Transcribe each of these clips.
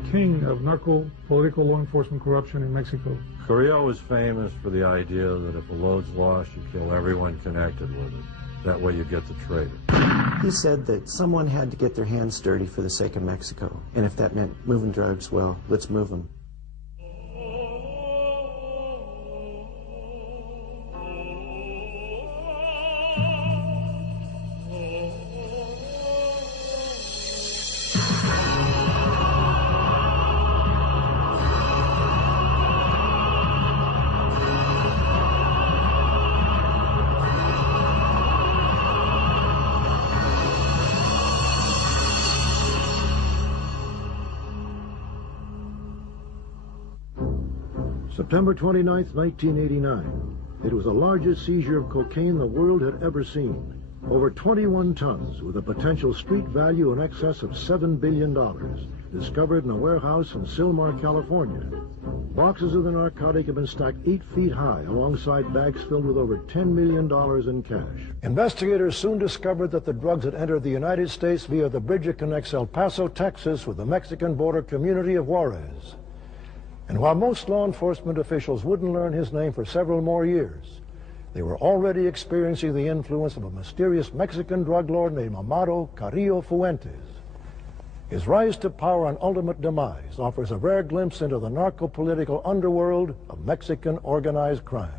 the king of narco-political law enforcement corruption in Mexico. Carrillo was famous for the idea that if a load's lost, you kill everyone connected with it. That way you get the traitor. He said that someone had to get their hands dirty for the sake of Mexico. And if that meant moving drugs, well, let's move them. September 29th, 1989. It was the largest seizure of cocaine the world had ever seen. Over 21 tons with a potential street value in excess of $7 billion. Discovered in a warehouse in Sylmar, California. Boxes of the narcotic have been stacked 8 feet high alongside bags filled with over $10 million in cash. Investigators soon discovered that the drugs had entered the United States via the bridge that connects El Paso, Texas with the Mexican border community of Juarez. And while most law enforcement officials wouldn't learn his name for several more years, they were already experiencing the influence of a mysterious Mexican drug lord named Amado Carrillo Fuentes. His rise to power and ultimate demise offers a rare glimpse into the narco-political underworld of Mexican organized crime.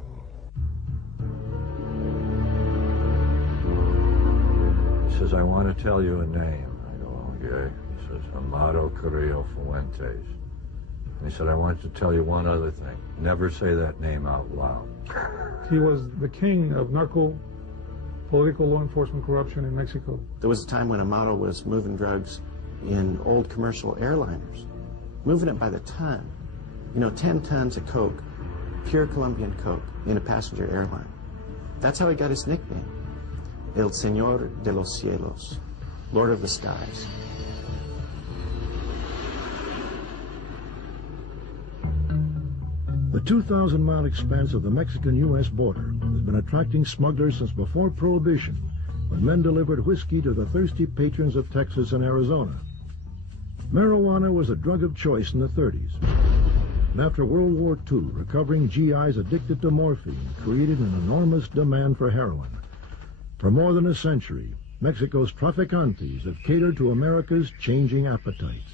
He says, I want to tell you a name. I go, okay. He says, Amado Carrillo Fuentes. And he said, I want to tell you one other thing. Never say that name out loud. He was the king of narco-political law enforcement corruption in Mexico. There was a time when Amado was moving drugs in old commercial airliners, moving it by the ton. You know, 10 tons of coke, pure Colombian coke, in a passenger airline. That's how he got his nickname, El Señor de los Cielos, Lord of the Skies. The 2,000-mile expanse of the Mexican-U.S. border has been attracting smugglers since before Prohibition, when men delivered whiskey to the thirsty patrons of Texas and Arizona. Marijuana was a drug of choice in the 30s. And after World War II, recovering GIs addicted to morphine created an enormous demand for heroin. For more than a century, Mexico's traficantes have catered to America's changing appetites.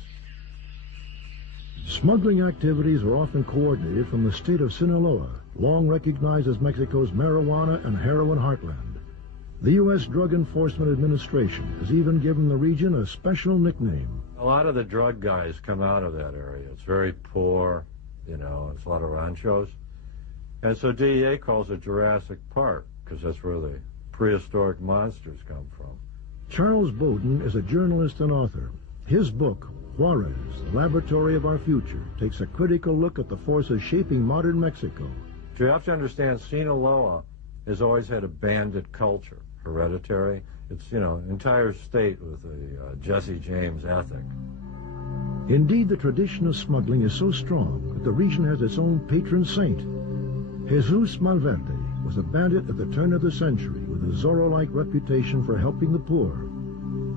Smuggling activities are often coordinated from the state of Sinaloa, long recognized as Mexico's marijuana and heroin heartland. The U.S. Drug Enforcement Administration has even given the region a special nickname. A lot of the drug guys come out of that area. It's very poor, you know, it's a lot of ranchos. And so DEA calls it Jurassic Park, because that's where the prehistoric monsters come from. Charles Bowden is a journalist and author. His book, Juarez, the Laboratory of Our Future, takes a critical look at the forces shaping modern Mexico. You have to understand, Sinaloa has always had a bandit culture, hereditary. It's, you know, an entire state with a Jesse James ethic. Indeed, the tradition of smuggling is so strong that the region has its own patron saint. Jesus Malverde was a bandit at the turn of the century with a Zorro-like reputation for helping the poor.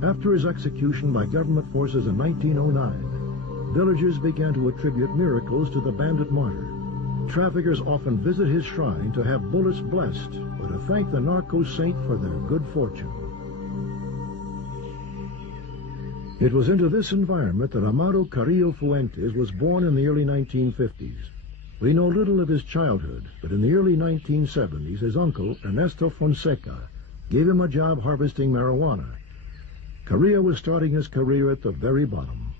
After his execution by government forces in 1909, villagers began to attribute miracles to the bandit martyr. Traffickers often visit his shrine to have bullets blessed or to thank the narco saint for their good fortune. It was into this environment that Amado Carrillo Fuentes was born in the early 1950s. We know little of his childhood, but in the early 1970s, his uncle, Ernesto Fonseca, gave him a job harvesting marijuana. Carrillo was starting his career at the very bottom.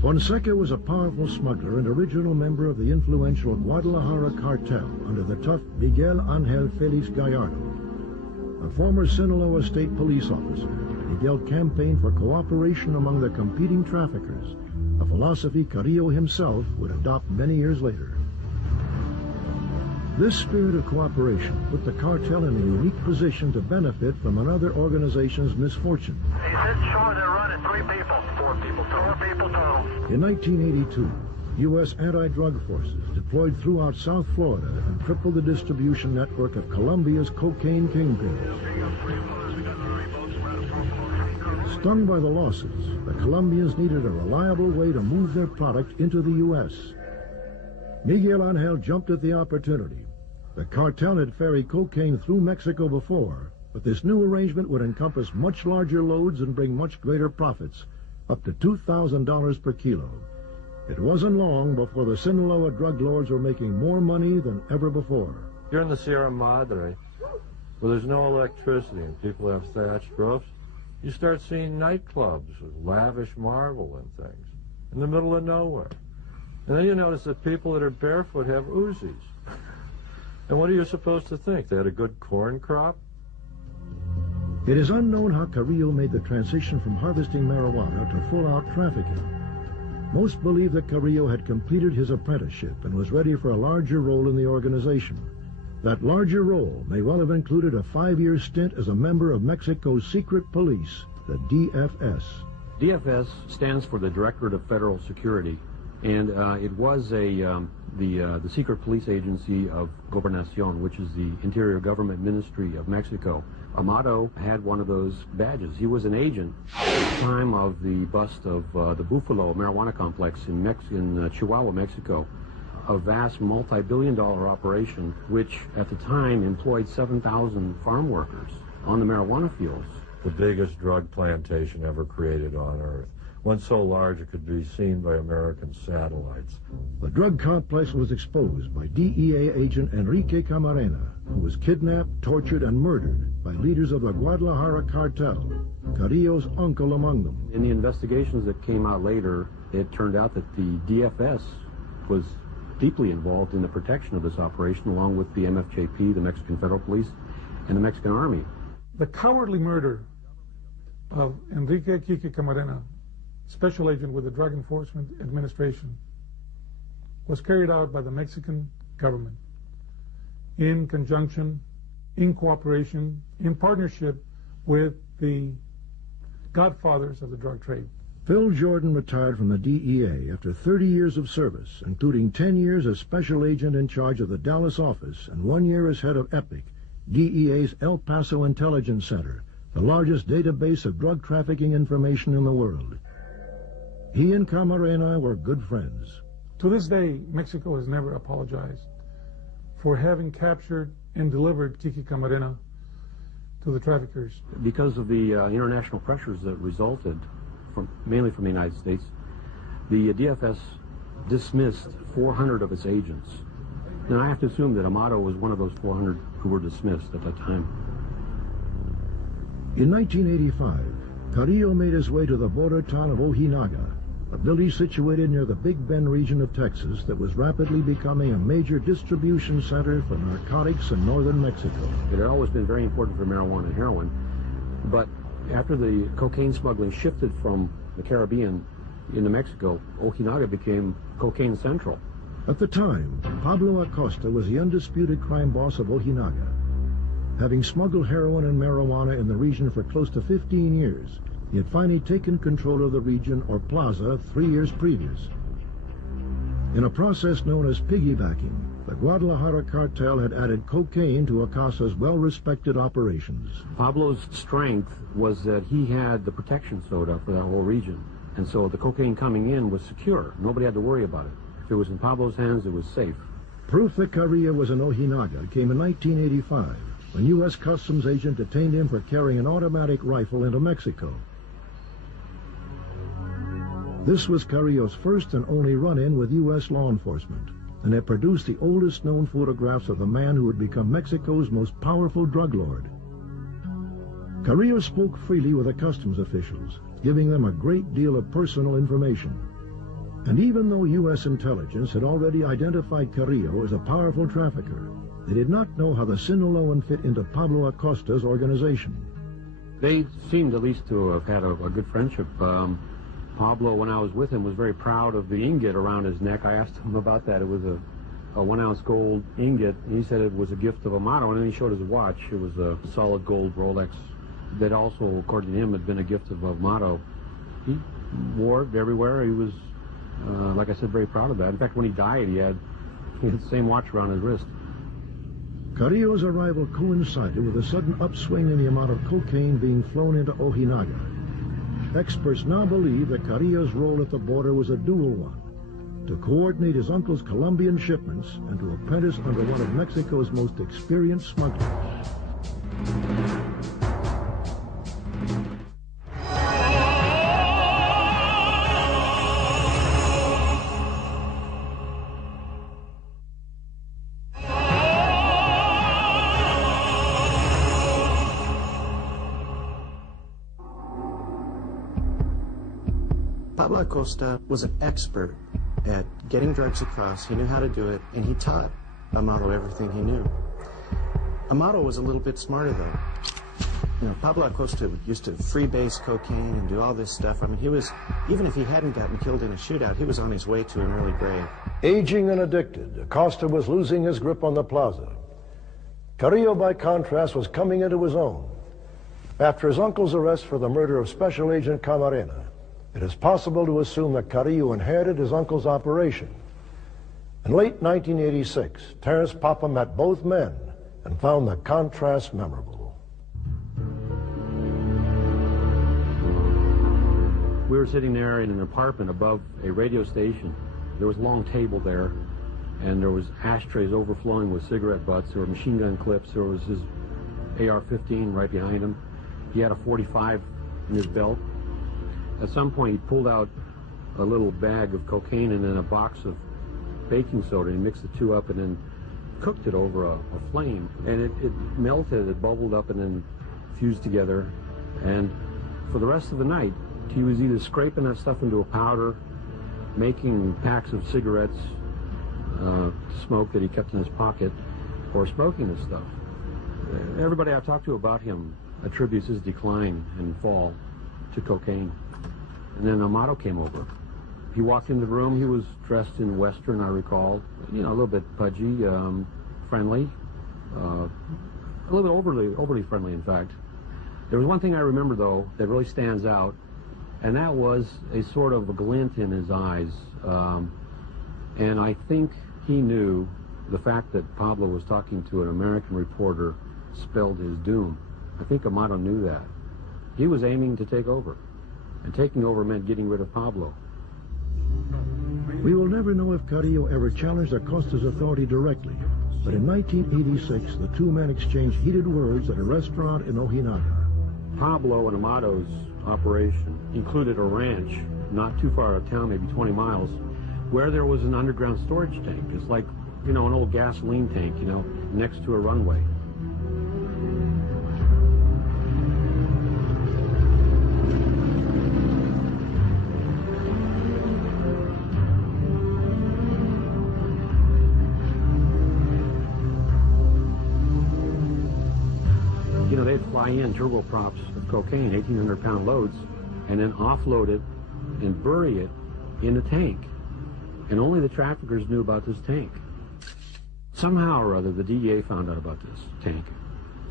Fonseca was a powerful smuggler and original member of the influential Guadalajara cartel under the tough Miguel Angel Felix Gallardo. A former Sinaloa state police officer, Miguel campaigned for cooperation among the competing traffickers, a philosophy Carrillo himself would adopt many years later. This spirit of cooperation put the cartel in a unique position to benefit from another organization's misfortune. He said short and running 3 people. 4 people total. 4 people total. In 1982, U.S. anti-drug forces deployed throughout South Florida and crippled the distribution network of Colombia's cocaine kingpins. Stung by the losses, the Colombians needed a reliable way to move their product into the U.S. Miguel Angel jumped at the opportunity. The cartel had ferried cocaine through Mexico before, but this new arrangement would encompass much larger loads and bring much greater profits, up to $2,000 per kilo. It wasn't long before the Sinaloa drug lords were making more money than ever before. Here in the Sierra Madre, where there's no electricity and people have thatched roofs, you start seeing nightclubs with lavish marble and things in the middle of nowhere. And then you notice that people that are barefoot have Uzis. And what are you supposed to think? They had a good corn crop? It is unknown how Carrillo made the transition from harvesting marijuana to full-out trafficking. Most believe that Carrillo had completed his apprenticeship and was ready for a larger role in the organization. That larger role may well have included a 5-year stint as a member of Mexico's secret police, the DFS. DFS stands for the Directorate of Federal Security, and it was the secret police agency of Gobernacion, which is the Interior Government Ministry of Mexico. Amado had one of those badges. He was an agent at the time of the bust of the Buffalo marijuana complex in Chihuahua, Mexico. A vast multi-billion-dollar operation which at the time employed 7,000 farm workers on the marijuana fields. The biggest drug plantation ever created on Earth. One so large it could be seen by American satellites. The drug complex was exposed by DEA agent Enrique Camarena, who was kidnapped, tortured, and murdered by leaders of the Guadalajara cartel, Carrillo's uncle among them. In the investigations that came out later, it turned out that the DFS was deeply involved in the protection of this operation, along with the MFJP, the Mexican Federal Police, and the Mexican Army. The cowardly murder of Enrique Quique Camarena, special agent with the Drug Enforcement Administration, was carried out by the Mexican government in conjunction, in cooperation, in partnership with the godfathers of the drug trade. Phil Jordan retired from the DEA after 30 years of service, including 10 years as special agent in charge of the Dallas office and 1 year as head of EPIC, DEA's El Paso Intelligence Center, the largest database of drug trafficking information in the world. He and Camarena were good friends. To this day, Mexico has never apologized for having captured and delivered Quique Camarena to the traffickers. Because of the international pressures that resulted, mainly from the United States, the DFS dismissed 400 of its agents. And I have to assume that Amado was one of those 400 who were dismissed at that time. In 1985, Carrillo made his way to the border town of Ojinaga, a village situated near the Big Bend region of Texas that was rapidly becoming a major distribution center for narcotics in northern Mexico. It had always been very important for marijuana and heroin, but after the cocaine smuggling shifted from the Caribbean into Mexico, Ojinaga became cocaine central. At the time, Pablo Acosta was the undisputed crime boss of Ojinaga. Having smuggled heroin and marijuana in the region for close to 15 years, he had finally taken control of the region, or plaza, 3 years previous. In a process known as piggybacking, the Guadalajara cartel had added cocaine to Acosta's well-respected operations. Pablo's strength was that he had the protection soda for that whole region, and so the cocaine coming in was secure. Nobody had to worry about it. If it was in Pablo's hands, it was safe. Proof that Carrillo was an Ojinaga came in 1985, when U.S. Customs agent detained him for carrying an automatic rifle into Mexico. This was Carrillo's first and only run-in with U.S. law enforcement, and it produced the oldest known photographs of the man who would become Mexico's most powerful drug lord. Carrillo spoke freely with the customs officials, giving them a great deal of personal information. And even though U.S. intelligence had already identified Carrillo as a powerful trafficker, they did not know how the Sinaloan fit into Pablo Acosta's organization. They seemed at least to have had a good friendship. Pablo, when I was with him, was very proud of the ingot around his neck. I asked him about that. It was a 1-ounce gold ingot, and he said it was a gift of Amado, and then he showed his watch. It was a solid gold Rolex that also, according to him, had been a gift of Amado. He wore it everywhere. He was, like I said, very proud of that. In fact, when he died, he had the same watch around his wrist. Carrillo's arrival coincided with a sudden upswing in the amount of cocaine being flown into Ojinaga. Experts now believe that Carrillo's role at the border was a dual one: to coordinate his uncle's Colombian shipments and to apprentice under one of Mexico's most experienced smugglers. Pablo Acosta was an expert at getting drugs across. He knew how to do it, and he taught Amado everything he knew. Amado was a little bit smarter, though. You know, Pablo Acosta used to freebase cocaine and do all this stuff. I mean, he was, even if he hadn't gotten killed in a shootout, he was on his way to an early grave. Aging and addicted, Acosta was losing his grip on the plaza. Carrillo, by contrast, was coming into his own. After his uncle's arrest for the murder of Special Agent Camarena, it is possible to assume that Carrillo inherited his uncle's operation. In late 1986, Terrence Papa met both men and found the contrast memorable. We were sitting there in an apartment above a radio station. There was a long table there, and there was ashtrays overflowing with cigarette butts. There were machine gun clips. There was his AR-15 right behind him. He had a .45 in his belt. At some point, he pulled out a little bag of cocaine and then a box of baking soda, and he mixed the two up and then cooked it over a flame. And it melted, it bubbled up, and then fused together. And for the rest of the night, he was either scraping that stuff into a powder, making packs of cigarettes, smoke that he kept in his pocket, or smoking this stuff. Everybody I've talked to about him attributes his decline and fall to cocaine. And then Amado came over. He walked in the room. He was dressed in Western, I recall. You know, a little bit pudgy, friendly, a little bit overly friendly, in fact. There was one thing I remember, though, that really stands out, and that was a sort of a glint in his eyes. And I think he knew the fact that Pablo was talking to an American reporter spelled his doom. I think Amado knew that. He was aiming to take over. And taking over meant getting rid of Pablo. We will never know if Carrillo ever challenged Acosta's authority directly, but in 1986, the two men exchanged heated words at a restaurant in Ojinaga. Pablo and Amado's operation included a ranch not too far out of town, maybe 20 miles, where there was an underground storage tank. It's like, you know, an old gasoline tank, you know, next to a runway. You know, they'd fly in turboprops of cocaine, 1,800-pound loads, and then offload it and bury it in a tank. And only the traffickers knew about this tank. Somehow or other, the DEA found out about this tank.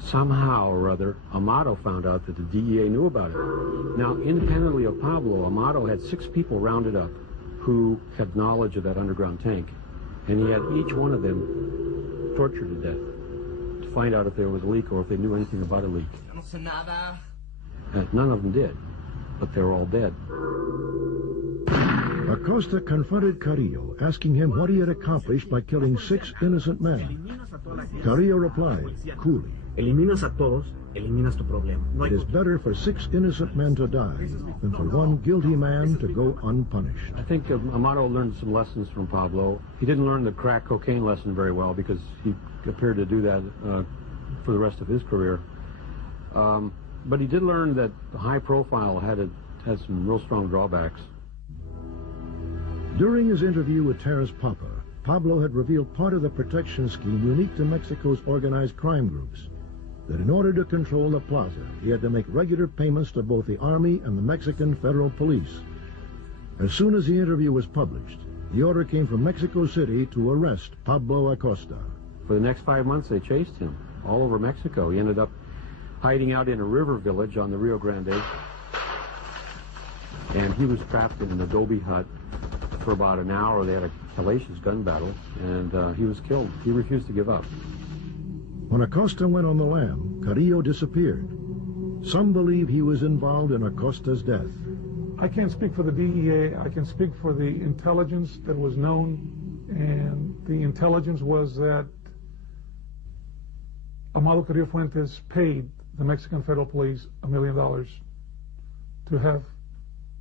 Somehow or other, Amado found out that the DEA knew about it. Now, independently of Pablo, Amado had 6 people rounded up who had knowledge of that underground tank. And he had each one of them tortured to death to find out if there was a leak or if they knew anything about a leak. And none of them did, but they were all dead. Acosta confronted Carrillo, asking him what he had accomplished by killing 6 innocent men. Carrillo replied, coolly, Eliminas a todos, eliminas tu problema. it is better for 6 innocent men to die than for one guilty man to go unpunished. I think Amado learned some lessons from Pablo. He didn't learn the crack cocaine lesson very well because he appeared to do that for the rest of his career. But he did learn that the high profile had some real strong drawbacks. During his interview with Terrence Papa, Pablo had revealed part of the protection scheme unique to Mexico's organized crime groups, that in order to control the plaza, he had to make regular payments to both the Army and the Mexican Federal Police. As soon as the interview was published, the order came from Mexico City to arrest Pablo Acosta. For the next 5 months, they chased him all over Mexico. He ended up hiding out in a river village on the Rio Grande, and he was trapped in an adobe hut for about an hour. They had a hellacious gun battle, and he was killed. He refused to give up. When Acosta went on the lam, Carrillo disappeared. Some believe he was involved in Acosta's death. I can't speak for the DEA. I can speak for the intelligence that was known, and the intelligence was that Amado Carrillo Fuentes paid the Mexican federal police $1 million to have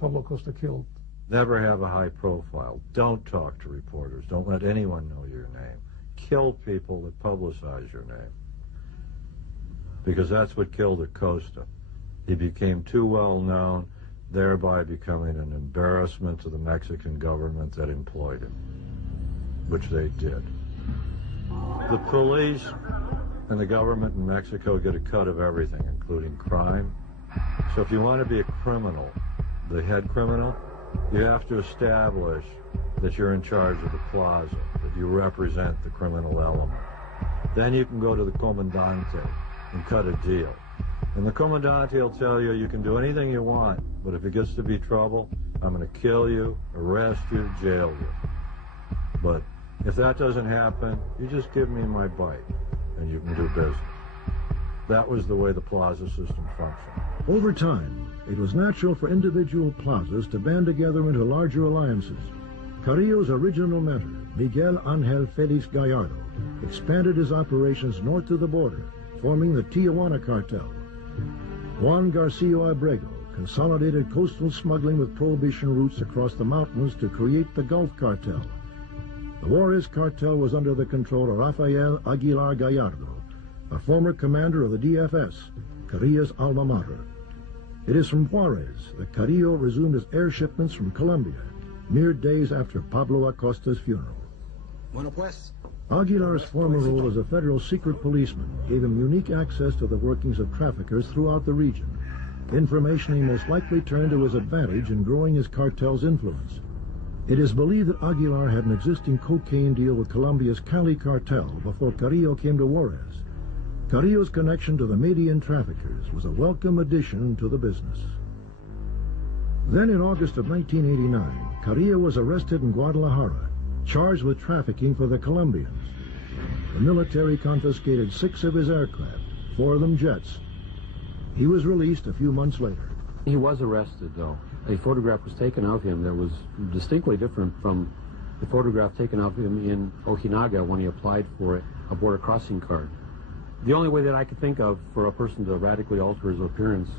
Pablo Acosta killed. Never have a high profile. Don't talk to reporters. Don't let anyone know your name. Kill people that publicize your name. Because that's what killed Acosta. He became too well known, thereby becoming an embarrassment to the Mexican government that employed him, which they did. The police and the government in Mexico get a cut of everything, including crime. So if you want to be a criminal, the head criminal, you have to establish that you're in charge of the plaza, that you represent the criminal element. Then you can go to the comandante and cut a deal. And the comandante will tell you, you can do anything you want, but if it gets to be trouble, I'm going to kill you, arrest you, jail you. But if that doesn't happen, you just give me my bite, and you can do business. That was the way the plaza system functioned. Over time, it was natural for individual plazas to band together into larger alliances. Carrillo's original mentor, Miguel Angel Felix Gallardo, expanded his operations north of the border, forming the Tijuana cartel. Juan Garcia Abrego consolidated coastal smuggling with prohibition routes across the mountains to create the Gulf cartel. The Juarez cartel was under the control of Rafael Aguilar Gallardo, a former commander of the DFS, Carrillo's alma mater. It is from Juarez that Carrillo resumed his air shipments from Colombia, mere days after Pablo Acosta's funeral. Aguilar's former role as a federal secret policeman gave him unique access to the workings of traffickers throughout the region, information he most likely turned to his advantage in growing his cartel's influence. It is believed that Aguilar had an existing cocaine deal with Colombia's Cali cartel before Carrillo came to Juarez. Carrillo's connection to the Median traffickers was a welcome addition to the business. Then in August of 1989, Carrillo was arrested in Guadalajara, charged with trafficking for the Colombians. The military confiscated 6 of his aircraft, 4 of them jets. He was released a few months later. He was arrested, though. A photograph was taken of him that was distinctly different from the photograph taken of him in Ojinaga when he applied for a border crossing card. The only way that I could think of for a person to radically alter his appearance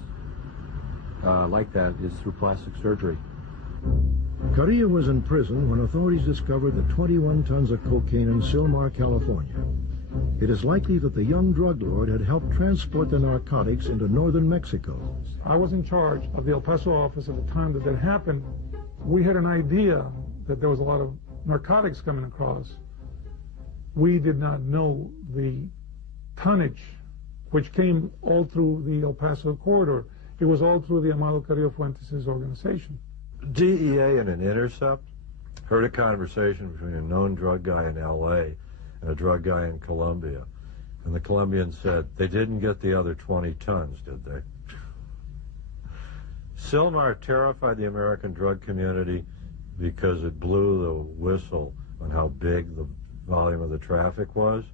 like that is through plastic surgery. Carrillo was in prison when authorities discovered the 21 tons of cocaine in Silmar, California. It is likely that the young drug lord had helped transport the narcotics into northern Mexico. I was in charge of the El Paso office at the time that happened. We had an idea that there was a lot of narcotics coming across. We did not know the tonnage, which came all through the El Paso corridor. It was all through the Amado Carrillo Fuentes' organization. DEA in an intercept heard a conversation between a known drug guy in L.A. and a drug guy in Colombia. And the Colombian said, they didn't get the other 20 tons, did they? Silmar terrified the American drug community because it blew the whistle on how big the volume of the traffic was.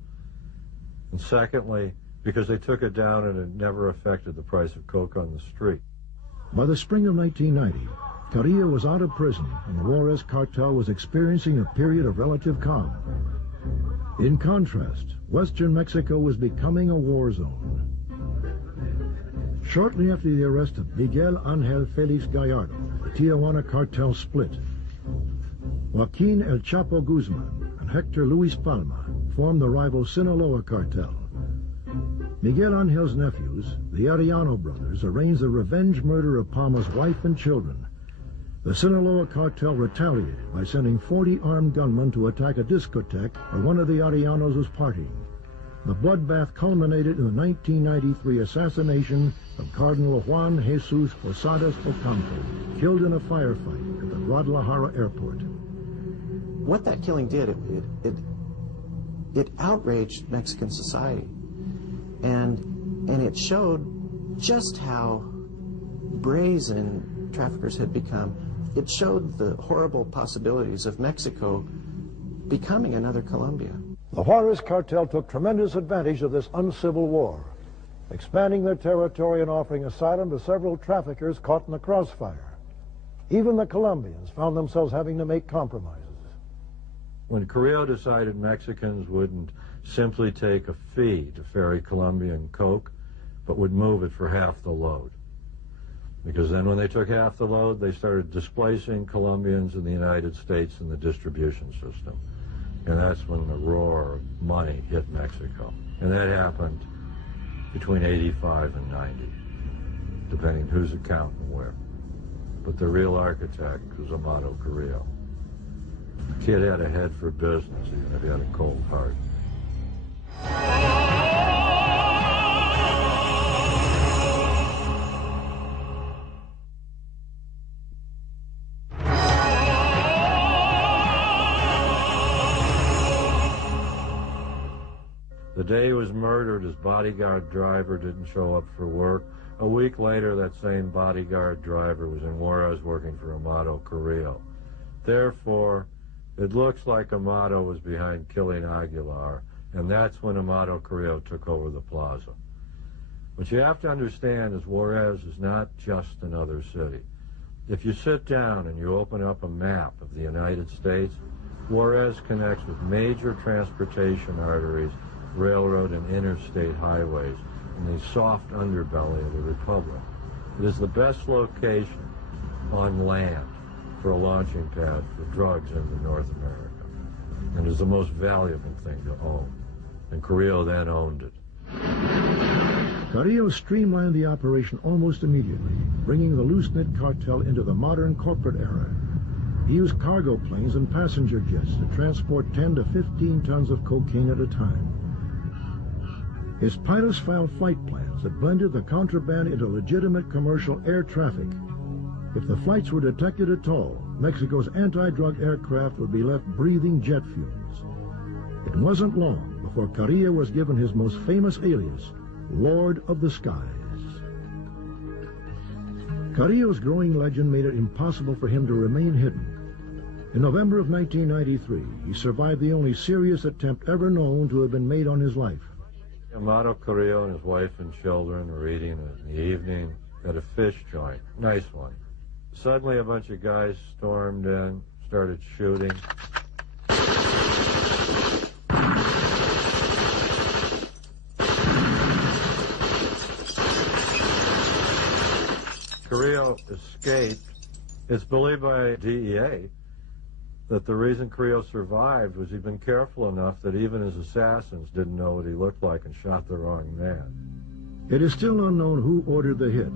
And secondly, because they took it down and it never affected the price of coke on the street. By the spring of 1990, Carrillo was out of prison and the Juarez cartel was experiencing a period of relative calm. In contrast, western Mexico was becoming a war zone. Shortly after the arrest of Miguel Angel Felix Gallardo, the Tijuana cartel split. Joaquin El Chapo Guzman and Hector Luis Palma formed the rival Sinaloa cartel. Miguel Angel's nephews, the Arellano brothers, arranged the revenge murder of Palma's wife and children. The Sinaloa cartel retaliated by sending 40 armed gunmen to attack a discotheque where one of the Arellanos was partying. The bloodbath culminated in the 1993 assassination of Cardinal Juan Jesus Posadas Ocampo, killed in a firefight at the Guadalajara airport. What that killing did, it outraged Mexican society. And it showed just how brazen traffickers had become. It showed the horrible possibilities of Mexico becoming another Colombia. The Juarez cartel took tremendous advantage of this uncivil war. expanding their territory and offering asylum to several traffickers caught in the crossfire. Even the Colombians found themselves having to make compromises. When Carrillo decided Mexicans wouldn't simply take a fee to ferry Colombian coke, but would move it for half the load. Because then when they took half the load, they started displacing Colombians in the United States in the distribution system. And that's when the roar of money hit Mexico. And that happened between 85 and 90, depending whose account and where. But the real architect was Amado Carrillo. The kid had a head for business, even if he had a cold heart. The day he was murdered, his bodyguard driver didn't show up for work. A week later, that same bodyguard driver was in Juarez working for Amado Carrillo. Therefore, it looks like Amado was behind killing Aguilar, and that's when Amado Carrillo took over the plaza. What you have to understand is Juarez is not just another city. If you sit down and you open up a map of the United States, Juarez connects with major transportation arteries, railroad and interstate highways, in the soft underbelly of the Republic. It is the best location on land for a launching pad for drugs into North America, and is the most valuable thing to own. And Carrillo then owned it. Carrillo streamlined the operation almost immediately, bringing the loose-knit cartel into the modern corporate era. He used cargo planes and passenger jets to transport 10 to 15 tons of cocaine at a time. His pilots filed flight plans that blended the contraband into legitimate commercial air traffic. If the flights were detected at all, Mexico's anti-drug aircraft would be left breathing jet fumes. It wasn't long before Carrillo was given his most famous alias, Lord of the Skies. Carrillo's growing legend made it impossible for him to remain hidden. In November of 1993, he survived the only serious attempt ever known to have been made on his life. Amado Carrillo and his wife and children were eating in the evening at a fish joint. Nice one. Suddenly a bunch of guys stormed in, started shooting. Carrillo escaped. It's believed by DEA that the reason Carrillo survived was he'd been careful enough that even his assassins didn't know what he looked like and shot the wrong man. It is still unknown who ordered the hit.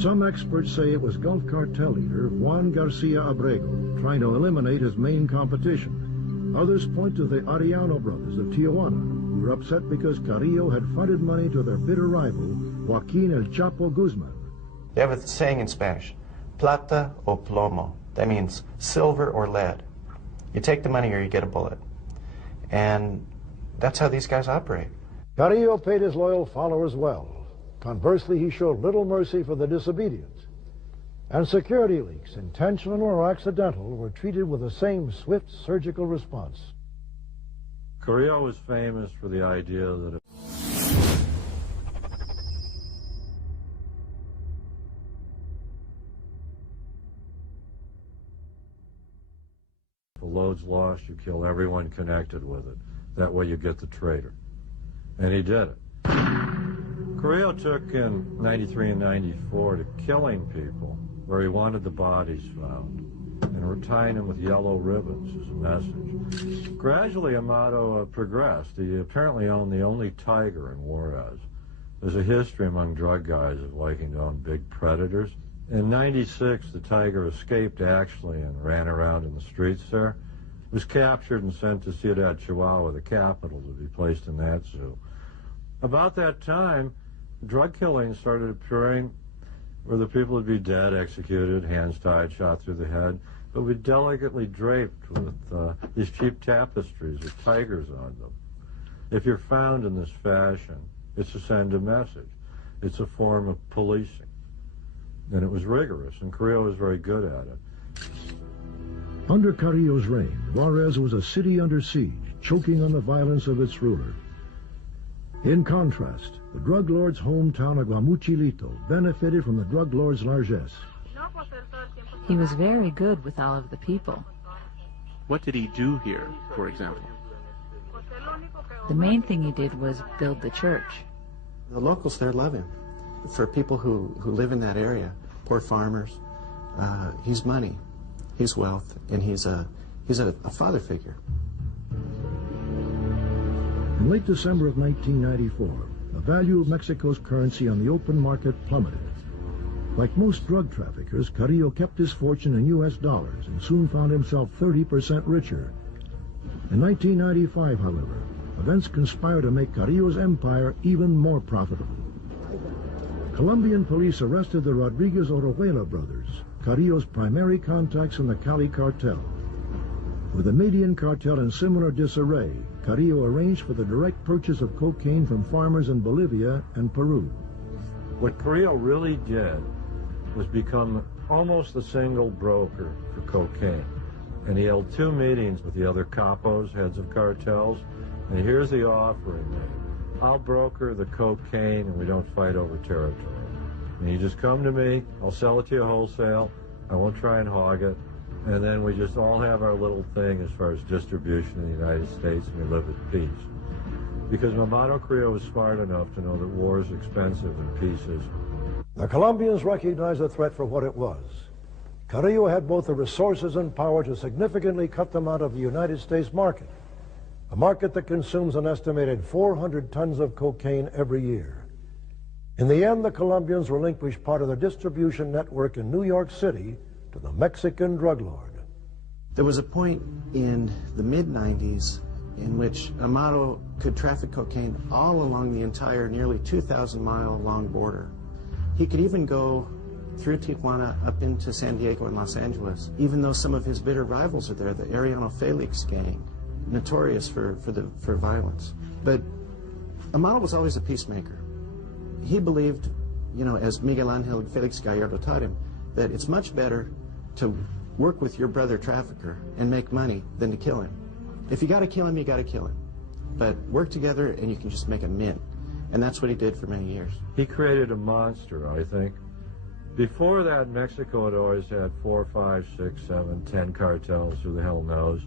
Some experts say it was Gulf Cartel leader Juan Garcia Abrego trying to eliminate his main competition. Others point to the Arellano brothers of Tijuana, who were upset because Carrillo had fronted money to their bitter rival, Joaquin El Chapo Guzman. They have a saying in Spanish, plata o plomo. That means silver or lead. You take the money or you get a bullet. And that's how these guys operate. Carrillo paid his loyal followers well. Conversely, he showed little mercy for the disobedient. And security leaks, intentional or accidental, were treated with the same swift surgical response. Carrillo was famous for the idea that if a load's lost, you kill everyone connected with it. That way you get the traitor. And he did it. Carrillo took in 93 and 94 to killing people where he wanted the bodies found, and were tying them with yellow ribbons as a message. Gradually, Amado progressed. He apparently owned the only tiger in Juarez. There's a history among drug guys of liking to own big predators. In 96, the tiger escaped, actually, and ran around in the streets there. Was captured and sent to Ciudad Chihuahua, the capital, to be placed in that zoo. About that time, drug killings started appearing where the people would be dead, executed, hands tied, shot through the head, but would be delicately draped with these cheap tapestries with tigers on them. If you're found in this fashion, it's to send a message. It's a form of policing. And it was rigorous, and Carrillo was very good at it. Under Carrillo's reign, Juarez was a city under siege, choking on the violence of its ruler. In contrast, the drug lord's hometown of Guamuchilito benefited from the drug lord's largesse. He was very good with all of the people. What did he do here, for example? The main thing he did was build the church. The locals there love him. For people who live in that area, poor farmers, he's money, he's wealth, and he's a father figure. In late December of 1994, the value of Mexico's currency on the open market plummeted. Like most drug traffickers, Carrillo kept his fortune in U.S. dollars and soon found himself 30% richer. In 1995, however, events conspired to make Carrillo's empire even more profitable. Colombian police arrested the Rodriguez Orejuela brothers, Carrillo's primary contacts in the Cali cartel. With the Median cartel in similar disarray, Carrillo arranged for the direct purchase of cocaine from farmers in Bolivia and Peru. What Carrillo really did was become almost a single broker for cocaine. And he held 2 meetings with the other capos, heads of cartels, and here's the offer he made. I'll broker the cocaine and we don't fight over territory. And you just come to me, I'll sell it to you wholesale, I won't try and hog it, and then we just all have our little thing as far as distribution in the United States, and we live at peace. Because Amado Carrillo was smart enough to know that war is expensive and peace isn't. The Colombians recognized the threat for what it was. Carrillo had both the resources and power to significantly cut them out of the United States market, a market that consumes an estimated 400 tons of cocaine every year. In the end, the Colombians relinquished part of their distribution network in New York City to the Mexican drug lord. There was a point in the mid-90s in which Amado could traffic cocaine all along the entire nearly 2,000-mile-long border. He could even go through Tijuana up into San Diego and Los Angeles, even though some of his bitter rivals are there, the Arellano Felix gang, notorious for violence. But Amado was always a peacemaker. He believed, you know, as Miguel Angel Felix Gallardo taught him, that it's much better to work with your brother trafficker and make money than to kill him. If you got to kill him, you got to kill him. But work together and you can just make a mint. And that's what he did for many years. He created a monster, I think. Before that, Mexico had always had 4, 5, 6, 7, 10 cartels, who the hell knows.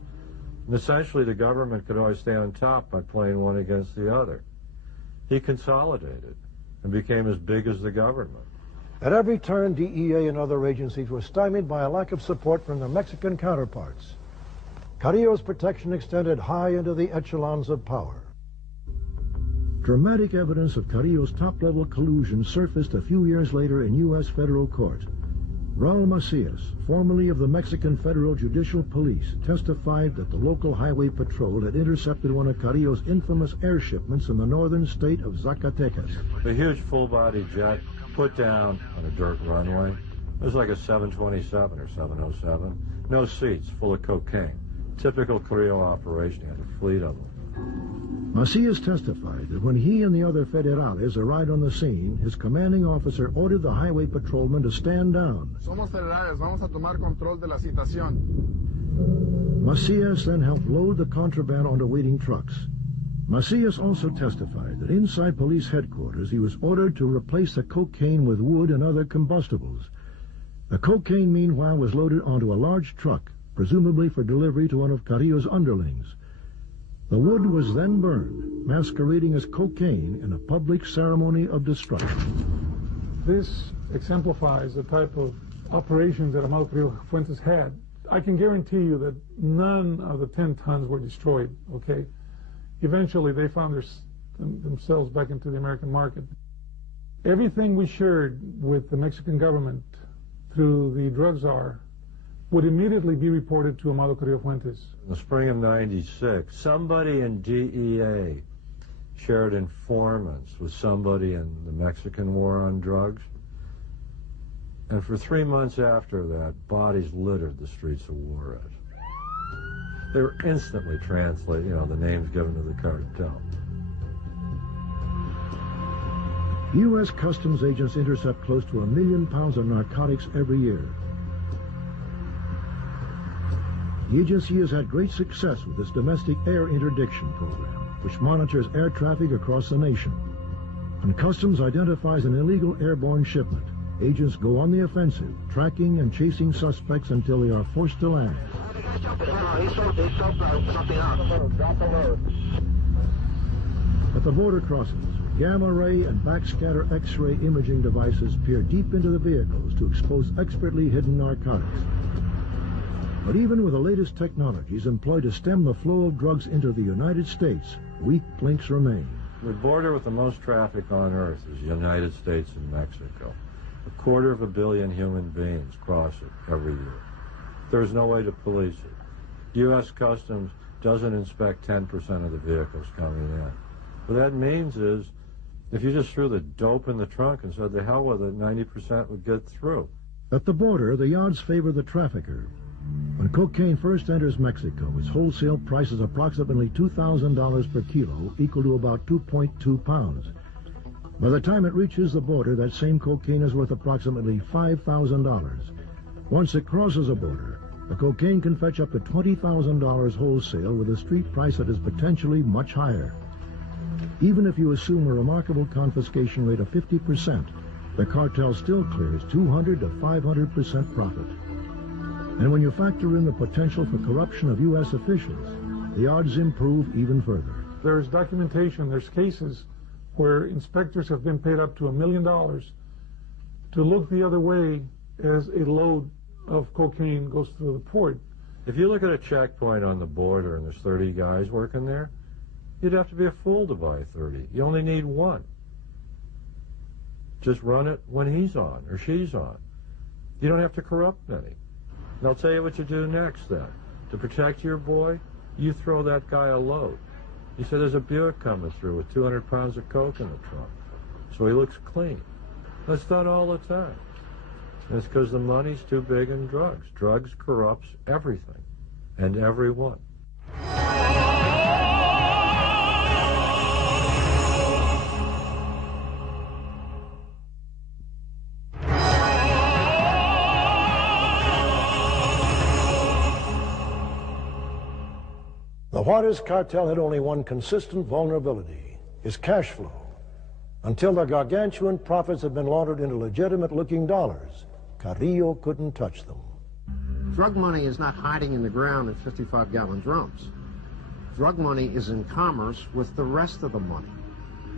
And essentially the government could always stay on top by playing one against the other. He consolidated and became as big as the government. At every turn, DEA and other agencies were stymied by a lack of support from their Mexican counterparts. Carrillo's protection extended high into the echelons of power. Dramatic evidence of Carrillo's top-level collusion surfaced a few years later in U.S. federal court. Raul Macias, formerly of the Mexican Federal Judicial Police, testified that the local highway patrol had intercepted one of Carrillo's infamous air shipments in the northern state of Zacatecas. A huge full-body jet put down on a dirt runway. It was like a 727 or 707. No seats, full of cocaine. Typical Carrillo operation. He had a fleet of them. Macias testified that when he and the other federales arrived on the scene, his commanding officer ordered the highway patrolman to stand down. Somos federales, vamos a tomar control de la situación. Macias then helped load the contraband onto waiting trucks. Macias also testified that inside police headquarters he was ordered to replace the cocaine with wood and other combustibles. The cocaine, meanwhile, was loaded onto a large truck, presumably for delivery to one of Carrillo's underlings. The wood was then burned, masquerading as cocaine in a public ceremony of destruction. This exemplifies the type of operations that Amado Carrillo Fuentes had. I can guarantee you that none of the 10 tons were destroyed, okay? Eventually, they found themselves back into the American market. Everything we shared with the Mexican government through the drug czar would immediately be reported to Amado Carrillo Fuentes. In the spring of '96, somebody in DEA shared informants with somebody in the Mexican war on drugs. And for 3 months after that, bodies littered the streets of Juarez. They were instantly translated, you know, the names given to the cartel. U.S. Customs agents intercept close to 1 million pounds of narcotics every year. The agency has had great success with its domestic air interdiction program. which monitors air traffic across the nation. When Customs identifies an illegal airborne shipment, agents go on the offensive, tracking and chasing suspects until they are forced to land. At the border crossings, gamma ray and backscatter X-ray imaging devices peer deep into the vehicles to expose expertly hidden narcotics. But even with the latest technologies employed to stem the flow of drugs into the United States, weak links remain. The border with the most traffic on Earth is the United States and Mexico. 250 million human beings cross it every year. There's no way to police it. U.S. Customs doesn't inspect 10% of the vehicles coming in. What that means is, if you just threw the dope in the trunk and said, the hell with it, 90% would get through. At the border, the odds favor the trafficker. When cocaine first enters Mexico, its wholesale price is approximately $2,000 per kilo, equal to about 2.2 pounds. By the time it reaches the border, that same cocaine is worth approximately $5,000. Once it crosses a border, the cocaine can fetch up to $20,000 wholesale with a street price that is potentially much higher. Even if you assume a remarkable confiscation rate of 50%, the cartel still clears 200 to 500% profit. And when you factor in the potential for corruption of U.S. officials, the odds improve even further. There's documentation, there's cases where inspectors have been paid up to $1 million to look the other way as a load of cocaine goes through the port. If you look at a checkpoint on the border and there's 30 guys working there, you'd have to be a fool to buy 30. You only need one. Just run it when he's on or she's on. You don't have to corrupt many. And I'll tell you what you do next then. To protect your boy, you throw that guy a load. You say there's a Buick coming through with 200 pounds of coke in the trunk. So he looks clean. That's done all the time. And it's because the money's too big in drugs. Drugs corrupts everything and everyone. The Juarez cartel had only one consistent vulnerability, his cash flow. Until the gargantuan profits had been laundered into legitimate-looking dollars, Carrillo couldn't touch them. Drug money is not hiding in the ground in 55-gallon drums. Drug money is in commerce with the rest of the money.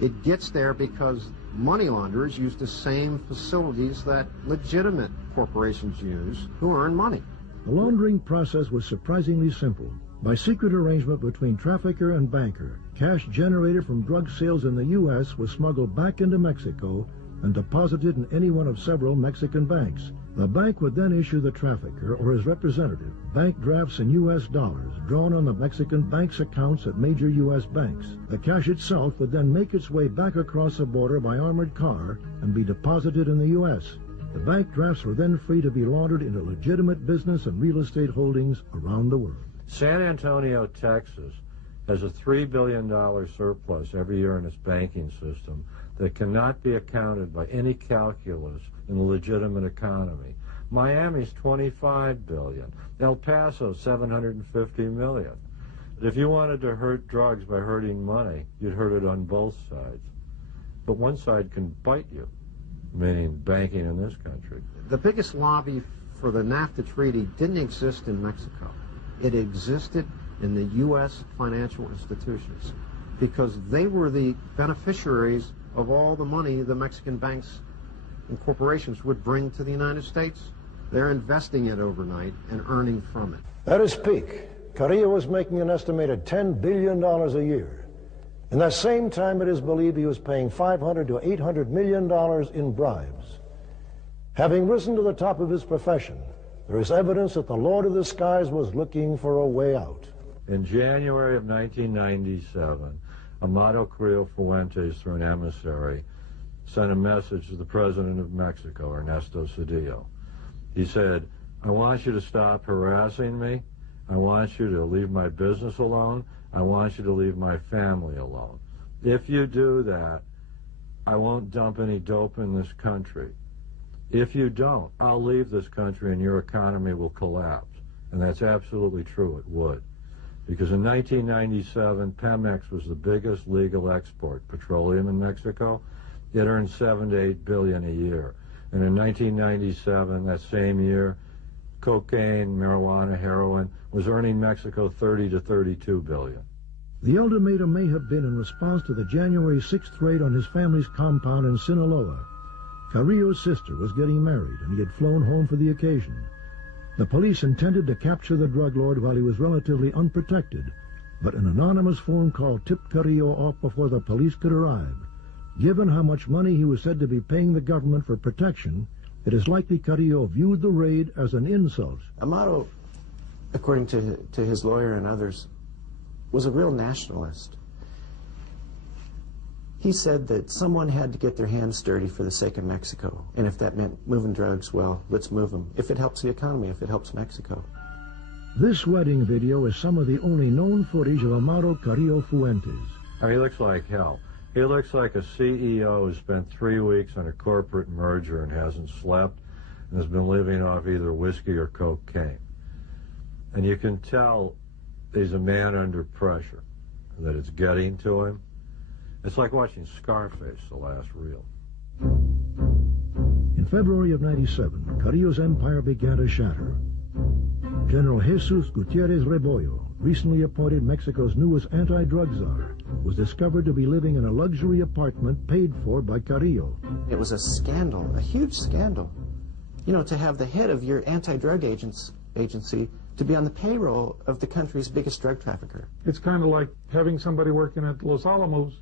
It gets there because money launderers use the same facilities that legitimate corporations use who earn money. The laundering process was surprisingly simple. By secret arrangement between trafficker and banker, cash generated from drug sales in the U.S. was smuggled back into Mexico and deposited in any one of several Mexican banks. The bank would then issue the trafficker or his representative bank drafts in U.S. dollars drawn on the Mexican bank's accounts at major U.S. banks. The cash itself would then make its way back across the border by armored car and be deposited in the U.S. The bank drafts were then free to be laundered into legitimate business and real estate holdings around the world. San Antonio, Texas, has a $3 billion surplus every year in its banking system that cannot be accounted by any calculus in the legitimate economy. Miami's $25 billion. El Paso, $750 million. If you wanted to hurt drugs by hurting money, you'd hurt it on both sides. But one side can bite you, meaning banking in this country. The biggest lobby for the NAFTA treaty didn't exist in Mexico. It existed in the U.S. financial institutions because they were the beneficiaries of all the money the Mexican banks and corporations would bring to the United States. They're investing it overnight and earning from it. At his peak, Carrillo was making an estimated $10 billion a year. In that same time, it is believed he was paying $500 to $800 million in bribes. Having risen to the top of his profession, there is evidence that the Lord of the Skies was looking for a way out. In January of 1997, Amado Carrillo Fuentes, through an emissary, sent a message to the President of Mexico, Ernesto Zedillo. He said, I want you to stop harassing me. I want you to leave my business alone. I want you to leave my family alone. If you do that, I won't dump any dope in this country. If you don't, I'll leave this country and your economy will collapse. And that's absolutely true, it would. Because in 1997, Pemex was the biggest legal export, petroleum in Mexico. It earned $7 to $8 billion a year. And in 1997, that same year, cocaine, marijuana, heroin was earning Mexico $30 to $32 billion. The ultimatum may have been in response to the January 6th raid on his family's compound in Sinaloa. Carrillo's sister was getting married, and he had flown home for the occasion. The police intended to capture the drug lord while he was relatively unprotected, but an anonymous phone call tipped Carrillo off before the police could arrive. Given how much money he was said to be paying the government for protection, it is likely Carrillo viewed the raid as an insult. Amado, according to his lawyer and others, was a real nationalist. He said that someone had to get their hands dirty for the sake of Mexico, and if that meant moving drugs, well, let's move them. If it helps the economy, if it helps Mexico. This wedding video is some of the only known footage of Amado Carrillo Fuentes. Oh, he looks like hell. He looks like a CEO who spent 3 weeks on a corporate merger and hasn't slept and has been living off either whiskey or cocaine. And you can tell he's a man under pressure, that it's getting to him. It's like watching Scarface, the last reel. In February of '97, Carrillo's empire began to shatter. General Jesus Gutierrez Rebollo, recently appointed Mexico's newest anti-drug czar, was discovered to be living in a luxury apartment paid for by Carrillo. It was a scandal, a huge scandal. You know, to have the head of your anti-drug agency to be on the payroll of the country's biggest drug trafficker. It's kind of like having somebody working at Los Alamos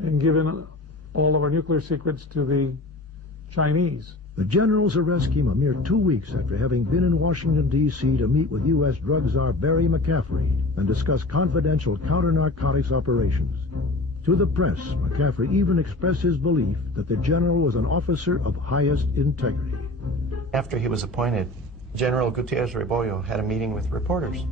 and giving all of our nuclear secrets to the Chinese. The general's arrest came a mere 2 weeks after having been in Washington, D.C. to meet with U.S. drug czar Barry McCaffrey and discuss confidential counter-narcotics operations. To the press, McCaffrey even expressed his belief that the general was an officer of highest integrity. After he was appointed, General Gutierrez Rebollo had a meeting with reporters.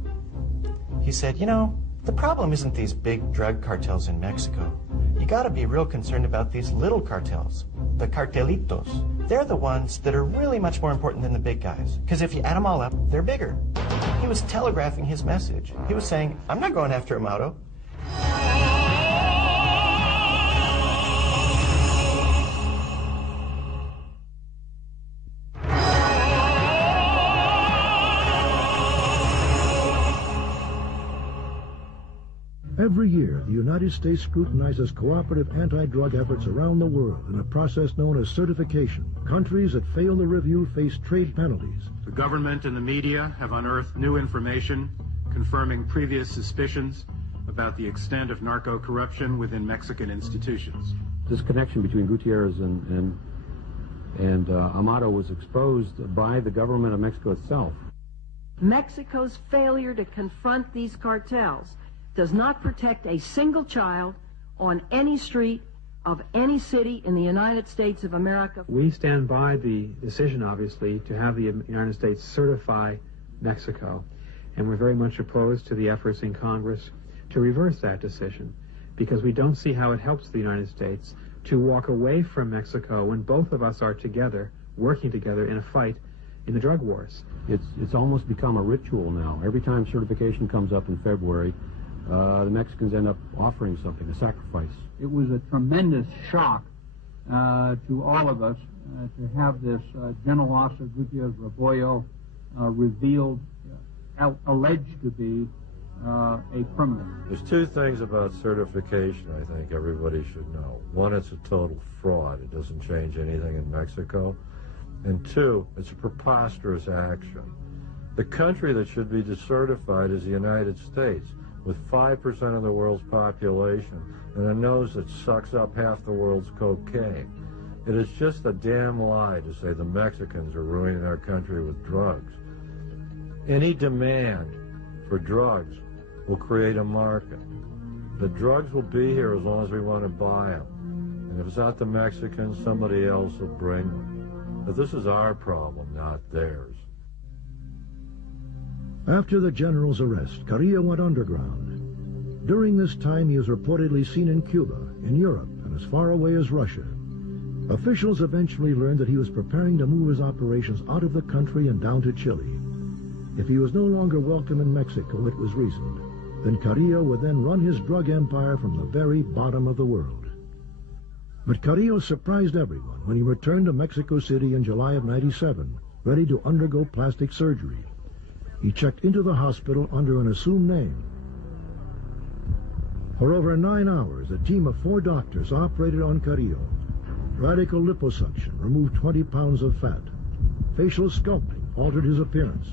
He said, you know, the problem isn't these big drug cartels in Mexico. You gotta be real concerned about these little cartels, the cartelitos. They're the ones that are really much more important than the big guys, because if you add them all up, they're bigger. He was telegraphing his message. He was saying, I'm not going after Amado. Every year, the United States scrutinizes cooperative anti-drug efforts around the world in a process known as certification. Countries that fail the review face trade penalties. The government and the media have unearthed new information confirming previous suspicions about the extent of narco-corruption within Mexican institutions. This connection between Gutierrez and Amado was exposed by the government of Mexico itself. Mexico's failure to confront these cartels does not protect a single child on any street of any city in the United States of America. We stand by the decision, obviously, to have the United States certify Mexico, and we're very much opposed to the efforts in Congress to reverse that decision, because we don't see how it helps the United States to walk away from Mexico when both of us are together, working together in a fight in the drug wars. It's almost become a ritual now. Every time certification comes up in February, the Mexicans end up offering something, a sacrifice. It was a tremendous shock to all of us to have this General Gutierrez Rebollo revealed, alleged to be a criminal. There's two things about certification I think everybody should know. One, it's a total fraud. It doesn't change anything in Mexico. And two, it's a preposterous action. The country that should be decertified is the United States, with 5% of the world's population and a nose that sucks up half the world's cocaine. It is just a damn lie to say the Mexicans are ruining our country with drugs. Any demand for drugs will create a market. The drugs will be here as long as we want to buy them. And if it's not the Mexicans, somebody else will bring them. But this is our problem, not theirs. After the general's arrest, Carrillo went underground. During this time, he was reportedly seen in Cuba, in Europe, and as far away as Russia. Officials eventually learned that he was preparing to move his operations out of the country and down to Chile. If he was no longer welcome in Mexico, it was reasoned. then Carrillo would then run his drug empire from the very bottom of the world. But Carrillo surprised everyone when he returned to Mexico City in July of '97, ready to undergo plastic surgery. He checked into the hospital under an assumed name. For over 9 hours, a team of 4 doctors operated on Carrillo. Radical liposuction removed 20 pounds of fat. Facial sculpting altered his appearance.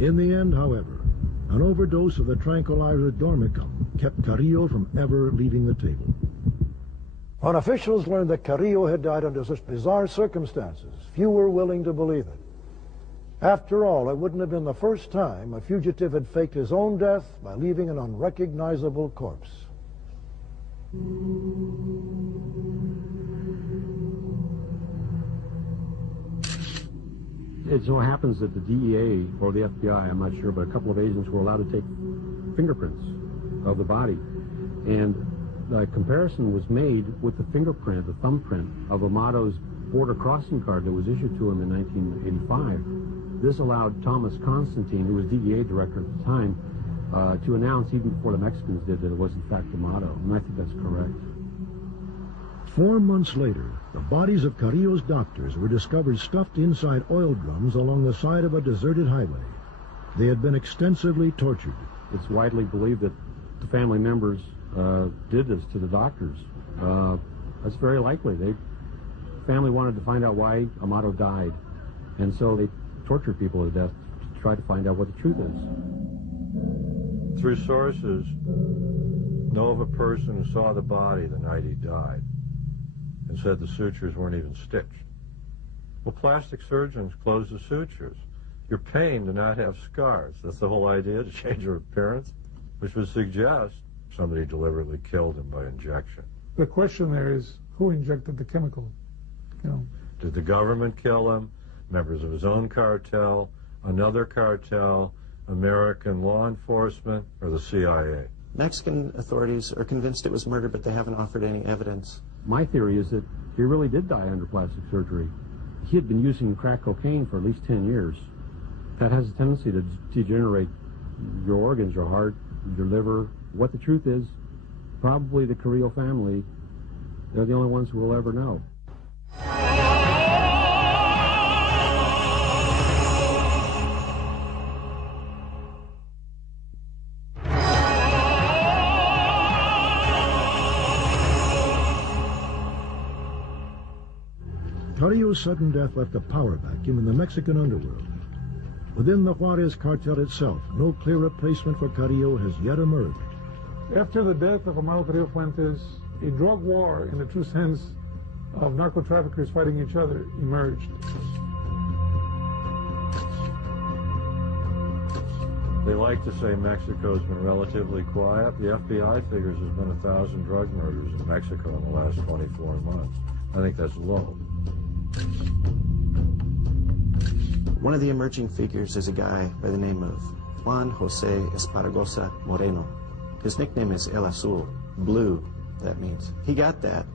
In the end, however, an overdose of the tranquilizer Dormicum kept Carrillo from ever leaving the table. When officials learned that Carrillo had died under such bizarre circumstances, few were willing to believe it. After all, it wouldn't have been the first time a fugitive had faked his own death by leaving an unrecognizable corpse. It so happens that the DEA, or the FBI, I'm not sure, but a couple of agents were allowed to take fingerprints of the body. And the comparison was made with the fingerprint, the thumbprint, of Amado's border crossing card that was issued to him in 1985. This allowed Thomas Constantine, who was DEA director at the time, to announce, even before the Mexicans did, that it was in fact Amado. And I think that's correct. 4 months later, the bodies of Carrillo's doctors were discovered stuffed inside oil drums along the side of a deserted highway. They had been extensively tortured. It's widely believed that the family members did this to the doctors. That's very likely. The family wanted to find out why Amado died, and so they tortured people to death to try to find out what the truth is. Through sources, know of a person who saw the body the night he died and said the sutures weren't even stitched. Well, plastic surgeons close the sutures. You're paying to not have scars. That's the whole idea, to change your appearance, which would suggest somebody deliberately killed him by injection. The question there is, who injected the chemical? Did the government kill him? Members of his own cartel, another cartel, American law enforcement, or the CIA? Mexican authorities are convinced it was murder, but they haven't offered any evidence. My theory is that he really did die under plastic surgery. He had been using crack cocaine for at least 10 years. That has a tendency to degenerate your organs, your heart, your liver. What the truth is, probably the Carrillo family, they're the only ones who will ever know. Carrillo's sudden death left a power vacuum in the Mexican underworld. Within the Juarez cartel itself, no clear replacement for Carrillo has yet emerged. After the death of Amado Carrillo Fuentes, a drug war, in the true sense of narco-traffickers fighting each other, emerged. They like to say Mexico's been relatively quiet. The FBI figures there's been 1,000 drug murders in Mexico in the last 24 months. I think that's low. One of the emerging figures is a guy by the name of Juan José Esparragosa Moreno. His nickname is El Azul, blue, that means. He got that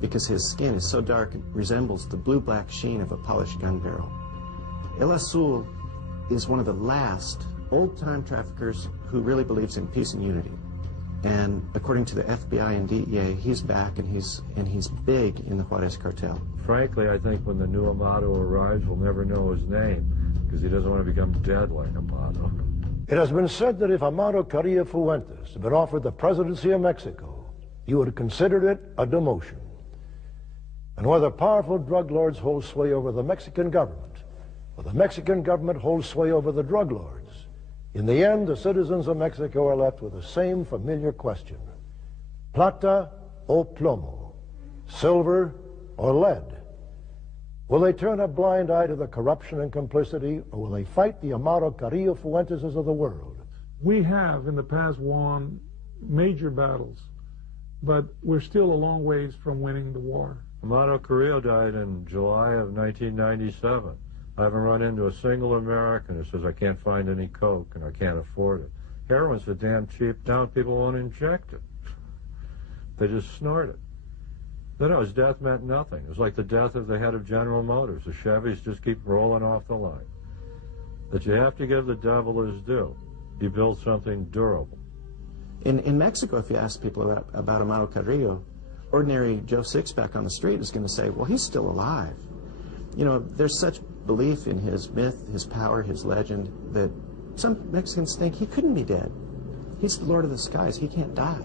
because his skin is so dark it resembles the blue-black sheen of a polished gun barrel. El Azul is one of the last old-time traffickers who really believes in peace and unity. And according to the FBI and DEA, he's back and he's big in the Juarez cartel. Frankly, I think when the new Amado arrives, we'll never know his name because he doesn't want to become dead like Amado. It has been said that if Amado Carrillo Fuentes had been offered the presidency of Mexico, he would have considered it a demotion. And whether powerful drug lords hold sway over the Mexican government, or the Mexican government holds sway over the drug lords, in the end, the citizens of Mexico are left with the same familiar question: plata o plomo, silver or lead? Will they turn a blind eye to the corruption and complicity, or will they fight the Amado Carrillo Fuenteses of the world? We have in the past won major battles, but we're still a long ways from winning the war. Amado Carrillo died in July of 1997. I haven't run into a single American who says I can't find any coke and I can't afford it. Heroin's so damn cheap now people won't inject it. They just snort it. No, his death meant nothing. It was like the death of the head of General Motors. The Chevys just keep rolling off the line. That you have to give the devil his due. He built something durable. In Mexico, if you ask people about Amado Carrillo, ordinary Joe Sixpack on the street is going to say, well, he's still alive. You know, there's such belief in his myth, his power, his legend, that some Mexicans think he couldn't be dead. He's the Lord of the Skies. He can't die.